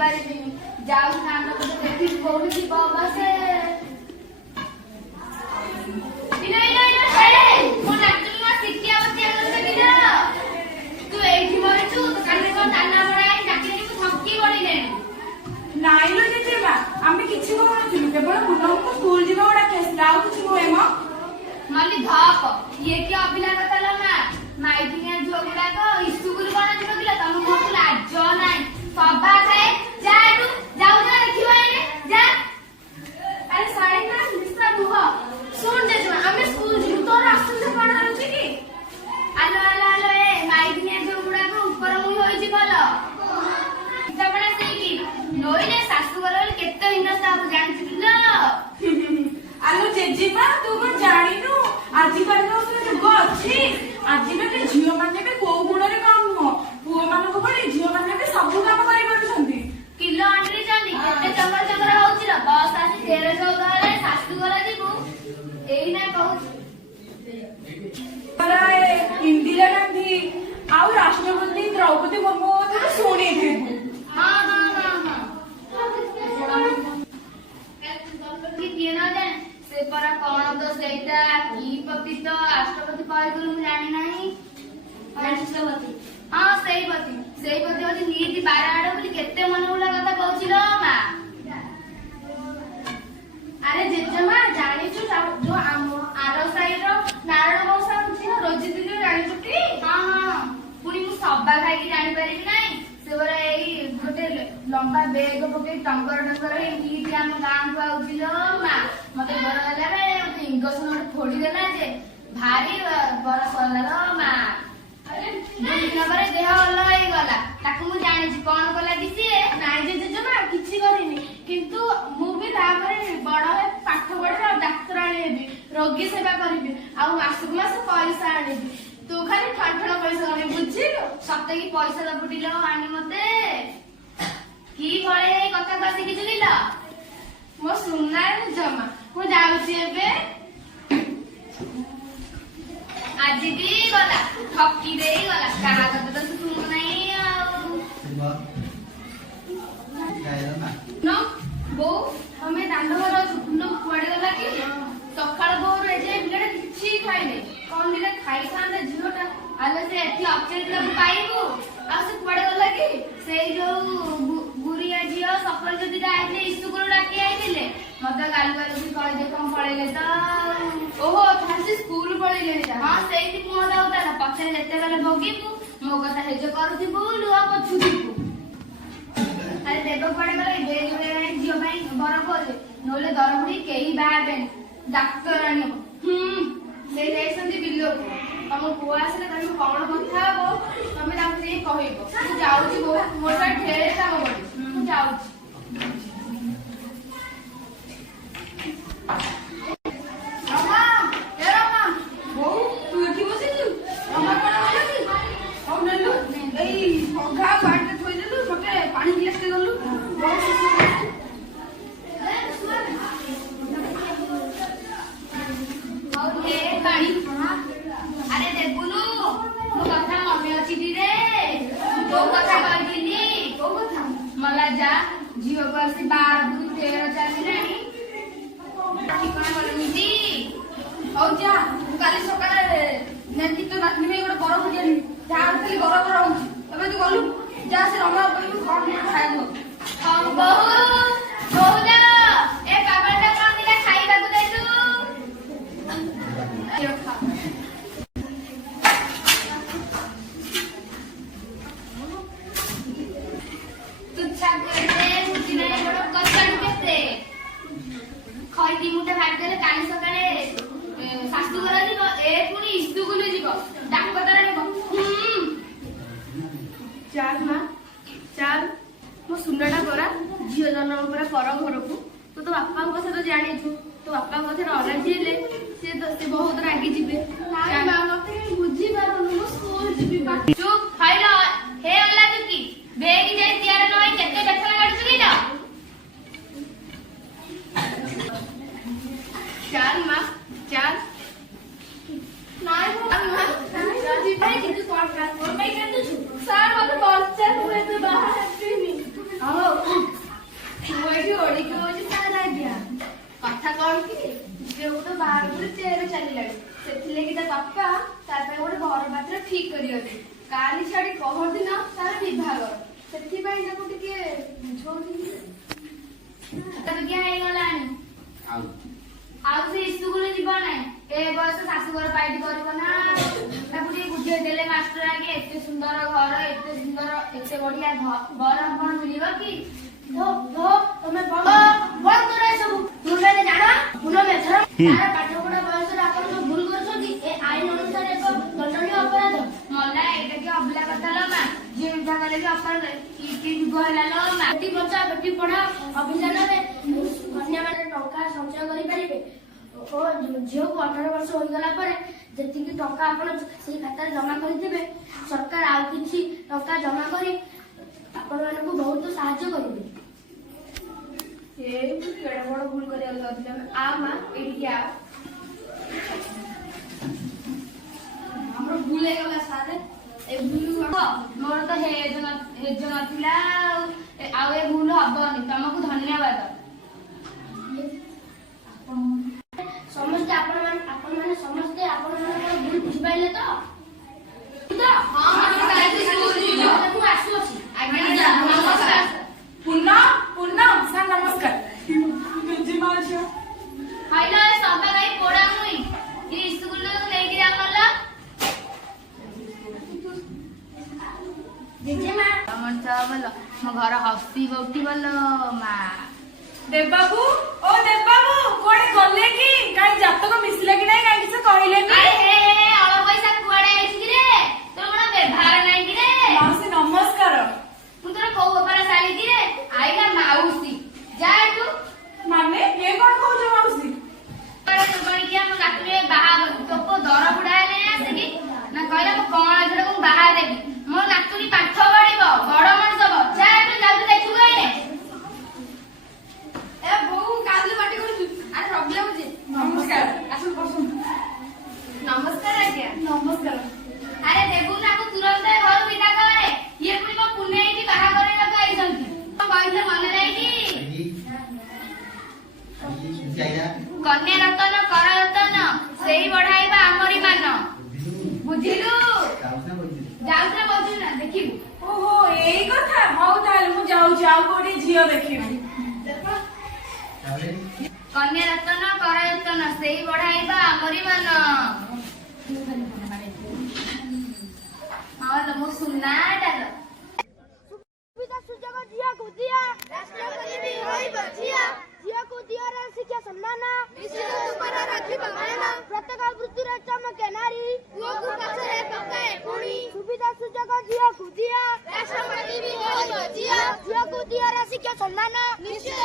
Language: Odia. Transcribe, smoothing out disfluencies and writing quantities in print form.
ପାରିବିନି। ଯାଉ ସାଙ୍ଗ ଗୋଟେ ଦେଖିକି କୋଉଠି ଥିବ ବସେ। ନାଇଁ ଲୋ ଜେଜେମା, ଆମେ କିଛି କହୁନଥିଲୁ, କେବଳ ପୁନମକୁ ସ୍କୁଲ ଯିବା ଗୁଡା କେସ୍, ଆଉ କିଛି ନୁହେଁ ମ। ମଲି ଧପ ଇଏ କି ଅଭିଲାଗ କଲ ମା। ମାଇକିନିଆ ଝିଅ ଗୁଡାକ ଇସ୍କୁଲ କଣ ଯିବ କିଲୋ? ତମ ମୁହଁକୁ ଲାଜ ନାହିଁ, ସଭା ଥାଏ। ଯା ଏଠୁ, ଯାଉ ଯା ଦେଖିବ ଏଇନେ ଯା। ଆରେ ସାଇନା ନିଶା ରୁହ। ଶୁଣ ଜେଜେମା, ଆମେ ସ୍କୁଲ ଯିବୁ, ତୋର ଅସୁବିଧା କଣ ହଉଛି କି? ଆଲୋ ଆଲୋ ଆଲୋ, ଏ ମାଇକିନିଆ ଝିଅ ଗୁଡାକ ଉପର ମୁହିଁ ହୋଇଛି ଭଲ। ପିଠାପଣା ସେଇକି ନୋଇଲେ ଶାଶୁଘର ବୋଲି କେତେ ହିନସ୍ତା ହବ ଜାଣିଛୁ କିଲୋ? ଆଲୋ ଜେଜେମା, ତୁ କଣ ଜାଣିନୁ ଆଜିକାଲିର ଯୁଗ ଅଛି। ଆଜିକାଲି ଝିଅ ମାନେ ବି କୋଉ ଗୁଣରେ କମ ନୁହଁ, ପୁଅ ମାନଙ୍କ ଭଳି ଝିଅ ମାନେ ବି ସବୁ କାମ କରିପାରୁଛନ୍ତି। କିଲୋ ଅଣ୍ଡିରିଛନ୍ତି କେତେ ଚକର ଚକର ହଉଛି ଲୋ। ବସ୍ ଆସି 13-14 ହେଲେ ଶାଶୁଘର ଯିବୁ ଏଇନା କହୁଛୁ। ଇନ୍ଦିରା ଗାନ୍ଧୀ ଆଉ ରାଷ୍ଟ୍ରପତି ଦ୍ରୌପଦୀ ମୁର୍ମୁ କଥା ଶୁଣିଥିବୁ। ହଁ ହଁ ହଁ ହଁ କିଏ ନ ଜାଣେ ସେ ପରା କଣ ତ ସେଇଟା କି ପତିତ ରାଷ୍ଟ୍ରପତି କହିଥିଲୁ ମୁଁ ଜାଣି ନାହିଁ। ରାଷ୍ଟ୍ରପତି ହଁ ସେଇପତି ହଉଛି ନୀତି 12 ଆଡ ବୋଲି କେତେ ମନେ ଉଲା କଥା କହୁଛି ଲୋ ମା। ଆରେ ଜେଜେମା ଜାଣିଛୁ ଯୋଉ ଆମ ଆର ସାହିର ନାରାୟଣ ମଉସା ଝିଅ ରୋଜି ଦିଦି ଜାଣିଛୁ ଟି? ହଁ ହଁ ପୁଣି ମୁଁ ସବା ଖାଇକି ଜାଣିପାରିବି ନାହିଁ। ସେ ପରା ଏଇ ଗୋଟେ ଲମ୍ବା ବେଗ ପକେଇ ଟଙ୍ଗର ଟଙ୍ଗର ହେଇ ନୀତି ଆମ ଗାଁକୁ ଆଉଛି ଲୋ ମା। ମତେ ବଡ ହେଲା ବେଳେ ଗୋଟେ ଇଂଗସନ ଗୋଟେ ଫୋଡିଦେଲା ଯେ ଭାରି ବଡ ସରିଲା ଲୋ ମା। 2 ଦିନ ପରେ ଦେହ ଭଲ ହେଇଗଲା। ତାକୁ ମୁଁ ଜାଣିଛି କଣ କଲା କି ସିଏ। ନାଇଁ ଯେ ଜେଜେମା କିଛି କରିନି, କିନ୍ତୁ ମୁଁ ବି ତାପରେ ବଡ ହେ ପାଠ ପଢିବି ଆଉ ଡାକ୍ତରାଣୀ ହେବି, ରୋଗୀ ସେବା କରିବି ଆଉ ମାସକୁ ମାସ ପଇସା ଆଣିବି। ତୁ ଖାଲି ଠଣ ପଇସା ଆଣିବି, ବୁଝିଲୁ? ସତେ କି ପଇସା ଦବୁଟି ଲୋ ଆଣି ମତେ। କି ଭଳି ହେଇ କଥା କହ ଶିଖିଛୁ କିଲୋ? ମୋ ସୁନାର ଜମା, ମୁଁ ଯାଉଛି ଏବେ। ଆଜି ବି ଗଲା ଠକି ଦେଇ ଗଲା, କାହା କଥା ତ ଶୁଣୁ ନାହିଁ ଆଉ। ବୋଉ ତମେ ଦାଣ୍ଡ ଘର ଅଛୁ, କୁଆଡେ ଗଲା କି? ସକାଳ ବୋଉର ଏଯାଏ ପିଲାଟା କିଛି ଖାଇନି। କଣ ଦିଟା ଖାଇଥାନ୍ତେ ଝିଅଟା। ଆଲୋ ସେ ଏଠି ଅଚେରିଟାକୁ ପାଇବୁ ଆଉ ସେ କୁଆଡେ ଗଲା କି? ସେଇ ଯୋଉ ଗୁରିଆ ଝିଅ ସକାଳ ଯୋଉ ଦିଟା ଆଇଥିଲେ ଇସ୍କୁଲ ଡାକି ଆଇଥିଲେ, ମତେ ଗାଲୁ ଗାଲୁ କହିଦେ କଣ ପଳେଇଲେ ତ। ଓହୋ ତାହେଲେ ସେ ସ୍କୁଲ ପଳେଇଲେ। ହଁ ସେଇଠି ମୁହଁ ଦଉତାର ପଛରେ ଯେତେବେଳେ ଭୋଗିବୁ ମୋ କଥା ହେଜ କରୁଥିବୁ ଲୁହ ପଛୁଥିବୁ। ଆରେ ଦେବ କୁଆଡେ ଗଲା? ଝିଅ ପାଇଁ ବର କହୁଛେ ନହେଲେ ଦରବୁଢୀ କେହି ବାହା ହେବେନି, ଡାକ୍ତରାଣୀ ହବ। ସେଇ ଯାଇଛନ୍ତି ବିଲକୁ। ତମ ପୁଅ ଆସିଲେ ତମେ କଣ କଥା ହବ ତମେ ତାଙ୍କୁ ଯାଇ କହିବ। ମୁଁ ଯାଉଛି ବୋଉ, ମୋର ଢେରେ କାମ ପଡିଛି, ମୁଁ ଯାଉଛି। ଆରେ ଦେବୁନୁ ମୋ କଥା ମନେ ଅଛି ରେ? କୋଉ କଥା କହିଥିଲି? କୋଉ କଥା? ମଲା ଯା ଝିଅକୁ ଆସି 12-13 ଚାଲିଲାଣି, ଠିକଣା କଲୁନି। ହଉ ଯା, ମୁଁ କାଲି ସକାଳେ ନେଇକି ତ ନାତୁଣୀ ପାଇଁ ଗୋଟେ ବରଫ ଦିଆନି, ଯାହା ଖାଲି ଗରମ ରହୁଛି। ଏବେ ତୁ ଗଲୁ ଯା, ସେ ରମା କରିବୁ କଣ ଖାଇବାକୁ। ବୋହୁ ବୋହୁ ଯା, ଏ ପାଗଳଟା କଣ ଦିଟା ଖାଇବାକୁ ଦେଇଛୁ? ଖଇଦି ମୁଠା ଭାବିଦେଲେ କାଲି ସକାଳେ ଶାଶୁଘର ଯିବ, ଏ ପୁଣି ଇସ୍କୁଲ ଯିବ, ଡାକ୍ତର ଯିବ। ଚାଲ ମା ଚାଲ, ମୋ ସୁନାଟା ପରା ଝିଅ ଜନ୍ମ ପରା ପର ଘରକୁ। ତୁ ତୋ ବାପାଙ୍କ କଥା ତ ଜାଣିଛୁ, ତୋ ବାପାଙ୍କ କଥାରେ ଅରାଜି ହେଲେ ସେ ବହୁତ ରାଗି ଯିବେ। ମତେ ବୁଝିପାରୁନୁ, ମୁଁ ସ୍କୁଲ ଯିବି। ଚୁପ୍ ହଇଲ ହେ ଅଲା ଚୁକି ବେଗି ଯାଇ ତିଆର ନଇ କେତେ ବେତନ କାଟୁଛୁ କିଲୋ? ଚାଲ ମା ଚାଲ। ନାଇଁ ସାର୍ ମତେ ପଚାର, ମୁଁ ଏବେ ବାହା ହେବିନି। କରିବାକୁ। କାଲି ଛାଡି ପହରଦିନ ତାର ବିଭାଘର, ସେଥିପାଇଁ ତାକୁ ଟିକେ ବୁଝଉଥିଲି। କିଆ ହେଇଗଲାଣି ଆଉ ସେ ସ୍କୁଲ ଯିବ ନାହିଁ। ଏ ବୟସ ଶାଶୁଘର ପାଇଟି କରିବ ନା। ତାକୁ ଟିକେ ବୁଝେଇ ଦେଲେ ମାଷ୍ଟର ଆଗେ ଏତେ ସୁନ୍ଦର ଘର, ଏତେ ସୁନ୍ଦର, ଏତେ ବଢିଆ ବର କଣ ମିଳିବ କି? ତମେ ବନ୍ଦ କର ଏସବୁ। ମୁଣ୍ଡରେ ଜାଣ ମୁଣ୍ଡ ମେଥର। ତାର ପାଠ ପଢା ବୟସରେ ଆପଣ ଯୋଉ ଭୁଲ କରୁଛନ୍ତି ଏ ଆଇନ ଅନୁସାରେ ଏକ ଦଣ୍ଡନୀୟ ଅପରାଧ। ମଲା ଏଇଟା କି ଅଭିଲା କଥା ଲୋ ମା। ଯିଏ ମିଠା କଲେ ବି ଅପରାଧ। କି ଯୁଗ ହେଲା ଲୋ ମା। ବେଟି ବଚାଅ ବେଟି ପଢାଅ ଅଭିଯାନରେ କନ୍ୟାମାନେ ଟଙ୍କା ସଞ୍ଚୟ କରିପାରିବେ ଓ ଝିଅକୁ 18 ବର୍ଷ ହୋଇଗଲା ପରେ ଯେତିକି ଟଙ୍କା ଆପଣ ସେଇ ଖାତାରେ ଜମା କରିଥିବେ ସରକାର ଆଉ କିଛି ଟଙ୍କା ଜମା କରି ଆପଣମାନଙ୍କୁ ବହୁତ ସାହାଯ୍ୟ କରିବେ। କେଡେ ବଡ ଭୁଲ କରିବାକୁ ଯାଉଥିଲେ। ଆ ମା ଏଇଠିକି ଆ। ଆମର ଭୁଲ ହେଇଗଲା ସାର୍। ଏ ଭୁଲ ମୋର ତ ହେଜ ନଥିଲା ଆଉ ଏ ଭୁଲ ହବନି। ତମକୁ ଧନ୍ୟବାଦ। ସମସ୍ତେ ଆପଣମାନେ ସମସ୍ତେ ଆପଣମାନଙ୍କର ଭୁଲ ବୁଝିପାରିଲେ ତ? ମୁଁ ଆସୁଅଛି। ଆଜ୍ଞା ନମସ୍କାର। ପୂର୍ଣ୍ଣମ ସାର୍ ନମସ୍କାର। ହାଇଲୋ ଏ ସବା ଗାଈ ପୋଡା ମୁଇ କି ସ୍କୁଲ ନେଇକି ଯାଉନଲ। ଜେଜେମା ତମର ଭଲ ମୋ ଘର ହସିବ ଉଠିବଲ ମା। ଦେବବାବୁ ଓ ଦେବବାବୁ କୁଆଡେ ଗଲେ କି? କାଇଁ ଜାତକ ମିଶିଲା କି ନାଇଁ କାଇଁ କିଛି କହିଲେନି? ଆରେ ହେ ଅଳ ପଇସା କୁଆଡେ ଆଇଛି କି ରେ? ତୋର କଣ ବ୍ୟବହାର ନାହିଁ କି ରେ? ମାଉସୀ ନମସ୍କାର। ମୁଁ ତୋର କୋଉ ବେପାର ଶାଳୀ କି ରେ? ଆଇଲା ମାଉସୀ ଯା ତୁ। ମାନେ ଏ କଣ କହୁଛ ମାଉସୀ? କିଆ ମୋ ନାତୁଣୀ ବାହା ତୋପ ଦର ବୁଢା ହେଲେ ଆସିକି ନା କହିଲା ମୁଁ କଣ ଏଥରକୁ ବାହା ଦେବି। ମୋ ନାତୁଣୀ ପାଠ ପଢିବ, ବଡ ମଣିଷ ହବ। ଯା ତୁ ଯାଉଛୁ ଦେଖିବୁ ଏଇନେ। ଏ ବୋଉ କାଲି ପାଟି କରୁଛୁ। ଆରେ ରବି ବାବୁଜି ନମସ୍କାର। ଆସନ୍ତୁ ବସନ୍ତୁ। ନମସ୍କାର ଆଜ୍ଞା। ନମସ୍କାର। ଆରେ ଦେବୁ ନାକୁ ତୁରନ୍ତ ଘରୁ ବିଦା କରେ। ଇଏ ପୁଣି ମୋ ପୁନେଇକି ବାହା କରିବାକୁ ଆଇଛନ୍ତି। କହିଲେ ମନେ ନାହିଁ କି? କନ୍ୟା ରତନ କର ରତନ ସେଇ ବଢାଇବା ଆମରି ମାନ। ବୁଝିଲୁ? ଯାଉଛୁ ନା ବସିଛୁ ନା ଦେଖିବୁ। ଓହୋ ଏଇ କଥା। ହଉ ତାହେଲେ ମୁଁ ଯାଉଛି ଆଉ କୋଉଠି ଝିଅ ଦେଖିବି। କନ୍ୟା ରତନ କର ରତନ ସେଇ ବଢାଇବା ଆମରି ମାନ। ହଁ ଲୋ ମୋ ସୁନାଟା ଲୋ। ସୁବିଧା ସୁଯୋଗ ଝିଅକୁ ଦିଅ, ରାଷ୍ଟ୍ର କରିବି ହୋଇବ ଝିଅ। ଝିଅକୁ ଦିଅ ରେ ଶିକ୍ଷା ସମ୍ମାନ, ନିଶ୍ଚିତ ଉପରେ ରଖିବ ମାନ। ପ୍ରତ୍ୟେକ ବୃତ୍ତିରେ ଚମକେ ନାରୀ, ପୁଅକୁ ପଛରେ ପକାଏ ପୁଣି। ସୁବିଧା ସୁଯୋଗ ଝିଅକୁ ଦିଅ, ରାଷ୍ଟ୍ର କରିବି ହୋଇବ ଝିଅ। ଝିଅକୁ ଦିଅ ରେ ଶିକ୍ଷା ସମ୍ମାନ, ନିଶ୍ଚିତ